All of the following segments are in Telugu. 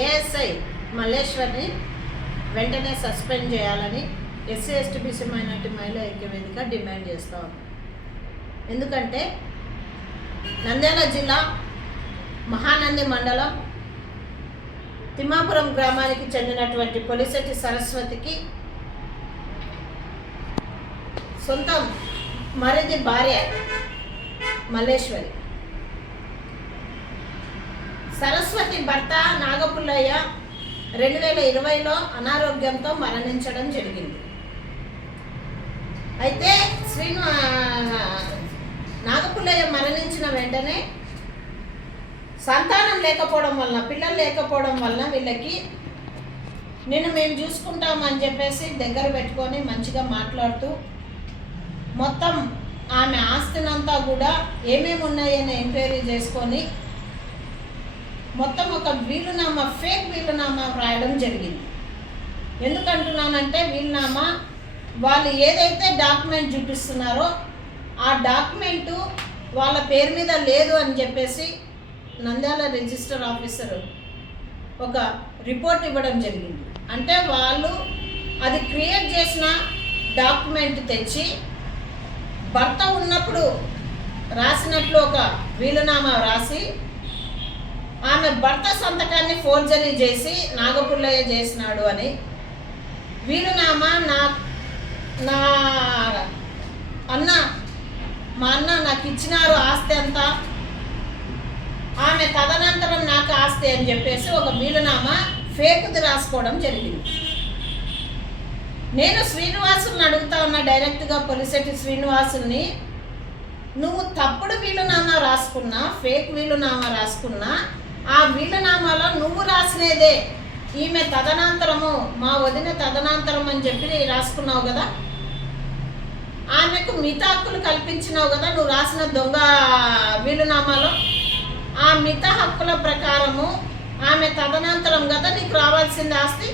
ఏఎస్ఐ మల్లేశ్వర్ని వెంటనే సస్పెండ్ చేయాలని ఎస్సీ ఎస్టీ బీసీ మైనార్టీ మహిళా ఐక్యవేదిక డిమాండ్ చేస్తూ ఉంది. ఎందుకంటే నంద్యాల జిల్లా మహానంది మండలం తిమ్మాపురం గ్రామానికి చెందినటువంటి పొలిశెట్టి సరస్వతికి సొంతం మరిది భార్య మల్లేశ్వరి. సరస్వతి భర్త నాగపుల్లయ్య 2020లో అనారోగ్యంతో మరణించడం జరిగింది. అయితే నాగపుల్లయ్య మరణించిన వెంటనే సంతానం లేకపోవడం వలన, పిల్లలు లేకపోవడం వలన వీళ్ళకి మేము చూసుకుంటామని చెప్పేసి దగ్గర పెట్టుకొని మంచిగా మాట్లాడుతూ మొత్తం ఆమె ఆస్తినంతా కూడా ఏమేమి ఉన్నాయని ఎంక్వైరీ చేసుకొని మొత్తం ఒక వీలునామా, ఫేక్ వీలునామా రాయడం జరిగింది. ఎందుకంటున్నానంటే వీలునామా వాళ్ళు ఏదైతే డాక్యుమెంట్ చూపిస్తున్నారో ఆ డాక్యుమెంటు వాళ్ళ పేరు మీద లేదు అని చెప్పేసి నంద్యాల రిజిస్టర్ ఆఫీసర్ ఒక రిపోర్ట్ ఇవ్వడం జరిగింది. అంటే వాళ్ళు అది క్రియేట్ చేసిన డాక్యుమెంట్ తెచ్చి భర్త ఉన్నప్పుడు రాసినట్లు ఒక వీలునామా రాసి ఆమె భర్త సంతకాన్ని ఫోర్జరీ చేసి నాగపుల్లయ్య చేసినాడు అని వీలునామా నా అన్న మా అన్న నాకు ఇచ్చినారు ఆస్తి అంతా, ఆమె తదనంతరం నాకు ఆస్తి అని చెప్పేసి ఒక వీలునామా ఫేక్ది రాసుకోవడం జరిగింది. నేను శ్రీనివాసుని అడుగుతా ఉన్నా డైరెక్ట్గా, పొలిశెట్టి శ్రీనివాసుని, నువ్వు తప్పుడు వీలునామా రాసుకున్నా, ఫేక్ వీలునామా రాసుకున్నా, ఆ వీలునామాలో నువ్వు రాసినదే ఈమె తదనంతరము, మా వదిన తదనంతరం అని చెప్పి రాసుకున్నావు కదా, ఆమెకు మిగతా హక్కులు కల్పించినావు కదా నువ్వు రాసిన దొంగ వీలునామాలో. ఆ మిగతా హక్కుల ప్రకారము ఆమె తదనంతరం కదా నీకు రావాల్సింది ఆస్తి.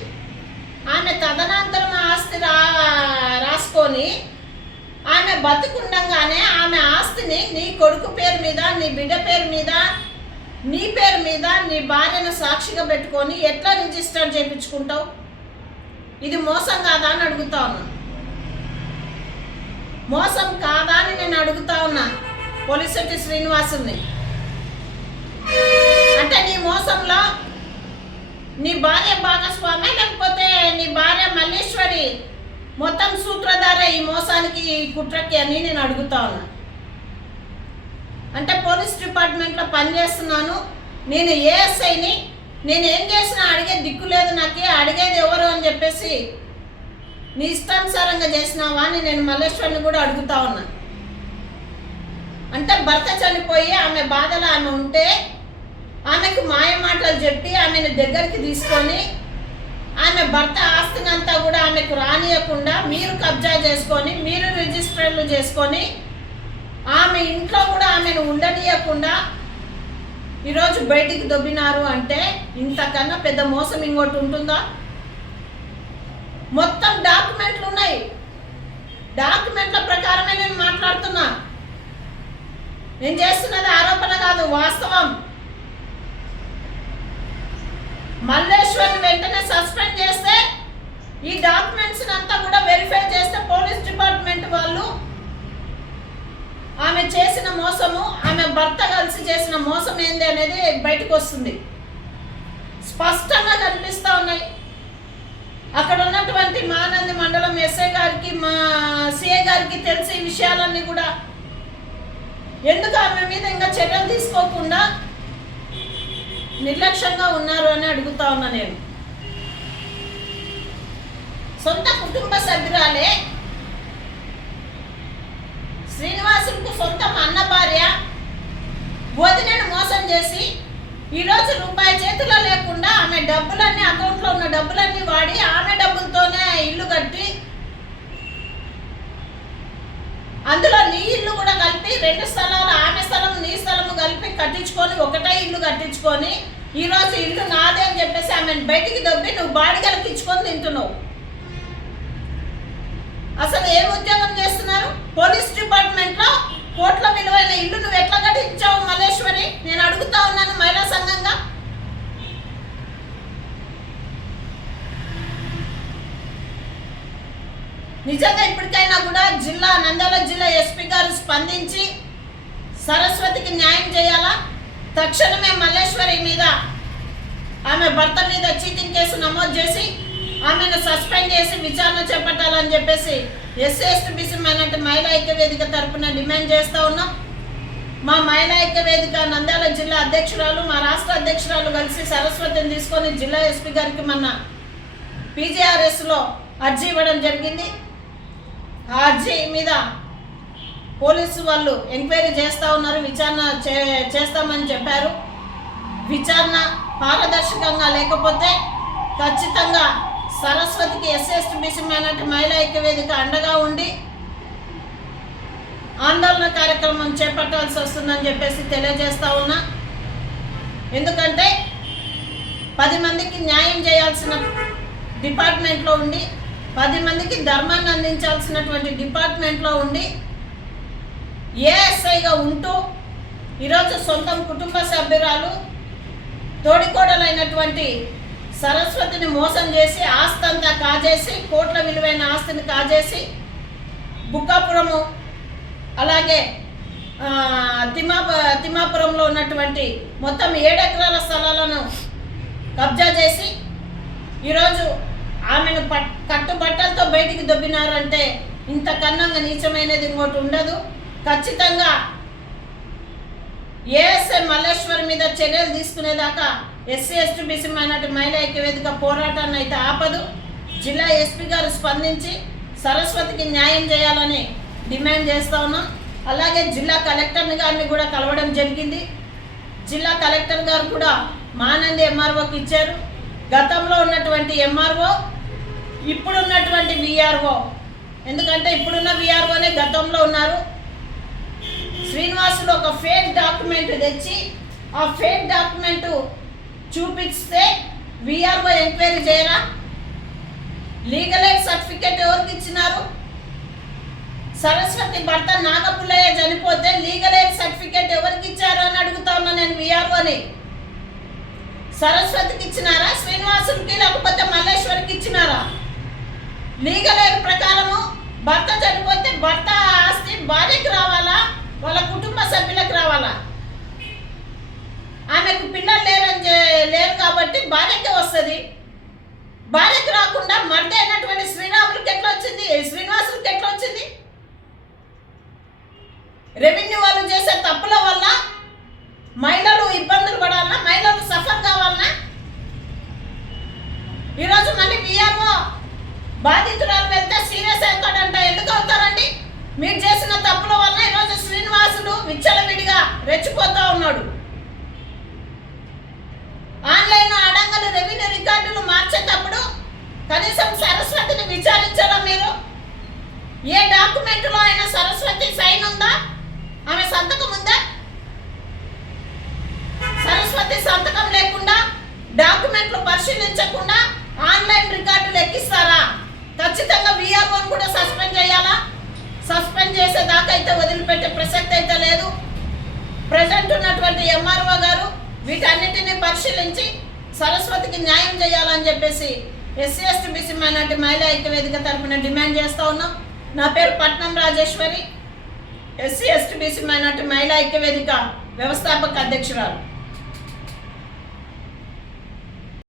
ఆమె తదనంతరం ఆస్తి రాసుకొని ఆమె బతుకుండగానే ఆమె ఆస్తిని నీ కొడుకు పేరు మీద, నీ బిడ్డ పేరు మీద, నీ పేరు మీద, నీ భార్యను సాక్షిగా పెట్టుకొని ఎట్లా రిజిస్టర్ చేయించుకుంటావు? ఇది మోసం కాదా అని అడుగుతా ఉన్నా. మోసం కాదా అని నేను అడుగుతా ఉన్నా పొలిశెట్టి శ్రీనివాసుని. అంటే నీ మోసంలో నీ భార్య భాగస్వామి, లేకపోతే నీ భార్య మల్లేశ్వరి మొత్తం సూత్రధార ఈ మోసానికి, ఈ కుట్రకి అని నేను అడుగుతా ఉన్నా. అంటే పోలీస్ డిపార్ట్మెంట్లో పనిచేస్తున్నాను, నేను ఏఎస్ఐని, నేను ఏం చేసినా అడిగే దిక్కు లేదు, నాకు అడిగేది ఎవరు అని చెప్పేసి నీ ఇష్టానుసారంగా చేసినావా అని నేను మల్లేశ్వరిని కూడా అడుగుతా ఉన్నా. అంటే భర్త చనిపోయి ఆమె బాధలో ఆమె ఉంటే ఆమెకు మాయ మాటలు చెప్పి ఆమెను దగ్గరికి తీసుకొని ఆమె భర్త ఆస్తినంతా కూడా ఆమెకు రానియకుండా మీరు కబ్జా చేసుకొని, మీరు రిజిస్టర్లు చేసుకొని, ఆమె ఇంట్లో కూడా ఆమెను ఉండనీయకుండా ఈరోజు బయటికి దొబ్బినారు. అంటే ఇంతకన్నా పెద్ద మోసం ఇంకోటి ఉంటుందా? మొత్తం డాక్యుమెంట్లు ఉన్నాయి, డాక్యుమెంట్ల ప్రకారమే నేను మాట్లాడుతున్నా. నేను చేస్తున్నది ఆరోపణ కాదు, వాస్తవం. మల్లేశ్వరిని వెంటనే సస్పెండ్ చేస్తే, ఈ డాక్యుమెంట్స్ అంతా కూడా వెరిఫై చేస్తే పోలీస్ డిపార్ట్మెంట్ వాళ్ళు ఆమె చేసిన మోసము, ఆమె భర్త కలిసి చేసిన మోసం ఏంది అనేది బయటకు వస్తుంది, స్పష్టంగా కనిపిస్తూ ఉన్నాయి. అక్కడ ఉన్నటువంటి మహానంది మండలం ఎస్ఐ గారికి, మా సిఐ గారికి తెలిసే విషయాలన్నీ కూడా ఎందుకు ఆమె మీద ఇంకా చర్యలు తీసుకోకుండా నిర్లక్ష్యంగా ఉన్నారు అని అడుగుతా ఉన్నా నేను. సొంత కుటుంబ సభ్యురాలే, శ్రీనివాసులకు సొంతం అన్న భార్య వదినను మోసం చేసి ఈరోజు రూపాయి చేతిలో లేకుండా ఆమె డబ్బులన్నీ, అకౌంట్లో ఉన్న డబ్బులన్నీ వాడి ఆమె డబ్బులతోనే ఇల్లు కట్టి, అందులో నీ ఇల్లు కూడా కలిపి 2 స్థలాలు, ఆమె స్థలం నీ స్థలము కలిపి కట్టించుకొని ఒకటే ఇల్లు కట్టించుకొని ఈరోజు ఇల్లు నాదే అని చెప్పేసి ఆమెను బయటికి దొబ్బి నువ్వు బాడిగలకి ఇచ్చుకొని తింటున్నావు. అసలు ఏం ఉద్యోగం చేస్తున్నారు? పోలీస్ డిపార్ట్మెంట్లో కోట్ల విలువైన ఇల్లు నువ్వు ఎట్లా కట్టించావు మల్లేశ్వరి? నేను అడుగుతా ఉన్నాను మహిళా సంఘంగా. నిజంగా ఇప్పటికైనా కూడా నంద్యాల జిల్లా ఎస్పీ గారు స్పందించి సరస్వతికి న్యాయం చేయాలా. తక్షణమే మల్లేశ్వరి మీద, ఆమె భర్త మీద చీటింగ్ కేసు నమోదు చేసి ఆమెను సస్పెండ్ చేసి విచారణ చేపట్టాలని చెప్పేసి ఎస్సీ/ఎస్టీ/బీసీ మైనారిటీ మహిళా ఐక్య వేదిక తరఫున డిమాండ్ చేస్తూ ఉన్నాం. మా మహిళా ఐక్య వేదిక నంద్యాల జిల్లా అధ్యక్షురాలు, మా రాష్ట్ర అధ్యక్షురాలు కలిసి సరస్వతిని తీసుకొని జిల్లా ఎస్పీ గారికి మొన్న PGRSలో అర్జీ ఇవ్వడం జరిగింది. ఆ అర్జీ మీద పోలీసు వాళ్ళు ఎంక్వైరీ చేస్తూ ఉన్నారు, విచారణ చేస్తామని చెప్పారు. విచారణ పారదర్శకంగా లేకపోతే ఖచ్చితంగా సరస్వతికి ఎస్సీ/ఎస్టీ/బీసీ మైనారిటీ మహిళా ఐక్య వేదిక అండగా ఉండి ఆందోళన కార్యక్రమం చేపట్టాల్సి వస్తుందని చెప్పేసి తెలియజేస్తూ ఉన్నా. ఎందుకంటే 10 మందికి న్యాయం చేయాల్సిన డిపార్ట్మెంట్లో ఉండి, 10 మందికి ధర్మాన్ని అందించాల్సినటువంటి డిపార్ట్మెంట్లో ఉండి ఏఎస్ఐగా ఉంటూ ఈరోజు సొంతం కుటుంబ సభ్యురాలు తోడికోడలైనటువంటి సరస్వతిని మోసం చేసి ఆస్తి అంతా కాజేసి, కోట్ల విలువైన ఆస్తిని కాజేసి బుక్కాపురము అలాగే తిమ్మాపురంలో ఉన్నటువంటి మొత్తం 7 ఎకరాల స్థలాలను కబ్జా చేసి ఈరోజు ఆమెను కట్టుబట్టలతో బయటికి దొబ్బినారంటే ఇంతకన్నా నీచమైనది ఇంకోటి ఉండదు. ఖచ్చితంగా ఏఎస్ఐ మల్లేశ్వరి మీద చర్యలు తీసుకునేదాకా ఎస్సీ/ఎస్టీ/బీసీ మైనారిటీ మహిళా ఐక్య వేదిక పోరాటాన్ని అయితే ఆపదు. జిల్లా ఎస్పీ గారు స్పందించి సరస్వతికి న్యాయం చేయాలని డిమాండ్ చేస్తూ ఉన్నాం. అలాగే జిల్లా కలెక్టర్ గారిని కూడా కలవడం జరిగింది. జిల్లా కలెక్టర్ గారు కూడా మానంది ఎంఆర్ఓకి ఇచ్చారు. గతంలో ఉన్నటువంటి ఎంఆర్ఓ, ఇప్పుడున్నటువంటి విఆర్ఓ, ఎందుకంటే ఇప్పుడున్న విఆర్ఓనే గతంలో ఉన్నారు. శ్రీనివాసులు ఒక ఫేక్ డాక్యుమెంట్ తెచ్చి ఆ ఫేక్ డాక్యుమెంట్ చూపిస్తే విఆర్ఓ ఎంక్వైరీ చేయరా? లీగల్ ఎయిడ్ సర్టిఫికేట్ ఎవరికి ఇచ్చినారు? సరస్వతి భర్త నాగపుల్లయ్య చనిపోతే లీగల్ ఎయిడ్ సర్టిఫికేట్ ఎవరికి ఇచ్చారు అని అడుగుతా ఉన్నా నేను విఆర్ఓని. సరస్వతికి ఇచ్చినారా, శ్రీనివాసులకి, లేకపోతే మల్లేశ్వరికి ఇచ్చినారా? లీగల్ ఎయిడ్ ప్రకారము భర్త చనిపోతే భర్త ఆస్తి భార్యకి రావాలా, వాళ్ళ కుటుంబ సభ్యులకు రావాలా? ఆమెకు పిల్లలు లేరు కాబట్టి భార్యకే వస్తుంది. భార్యకు రాకుండా మర్ద అయినటువంటి శ్రీరాములకి ఎట్లా వచ్చింది, శ్రీనివాసులకి ఎట్లా వచ్చింది? రెవెన్యూ వాళ్ళు చేసే తప్పుల వల్ల మహిళలు ఇబ్బందులు పడాలన్నా, మహిళలు సఫర్ కావాలన్నా? ఈరోజు మళ్ళీ విఆర్ఓ బాధితురాలు వెళ్తే సీరియస్ అవుతాడంట. ఎందుకు అవుతారండి? మీరు చేసిన తప్పుల వల్ల ఈరోజు శ్రీనివాసుడు విచ్చలవిడిగా రెచ్చిపోతూ ఉన్నాడు. ఆన్లైన్ అడంగలు రెవెన్యూ రికార్డులు మార్చేటప్పుడు కనీసం సరస్వతిని విచారించారా మీరు? ఏ డాక్యుమెంట్లో అయినా సరస్వతి సైన్ ఉందా? ఆమె సంతకం ఉందా? సరస్వతి సంతకం లేకుండా డాక్యుమెంట్లు పరిశీలించకుండా ఆన్లైన్ రికార్డులు ఎక్కిస్తారా? ఖచ్చితంగా విఆర్ఓని కూడా సస్పెండ్ చేయాలా? సస్పెండ్ చేసేదాకా అయితే వదిలిపెట్టే ప్రసక్తి అయితే లేదు. ప్రజెంట్ ఉన్నటువంటి ఎంఆర్ఓ గారు వీటన్నిటిని పరిశీలించి సరస్వతికి న్యాయం చేయాలని చెప్పేసి ఎస్సీ/ఎస్టీ/బీసీ మైనారిటీ మహిళా ఐక్య వేదిక తరఫున డిమాండ్ చేస్తూ ఉన్నాం. నా పేరు పట్నం రాజేశ్వరి, ఎస్సీ/ఎస్టీ/బీసీ మైనారిటీ మహిళా ఐక్య వేదిక వ్యవస్థాపక అధ్యక్షురాలు.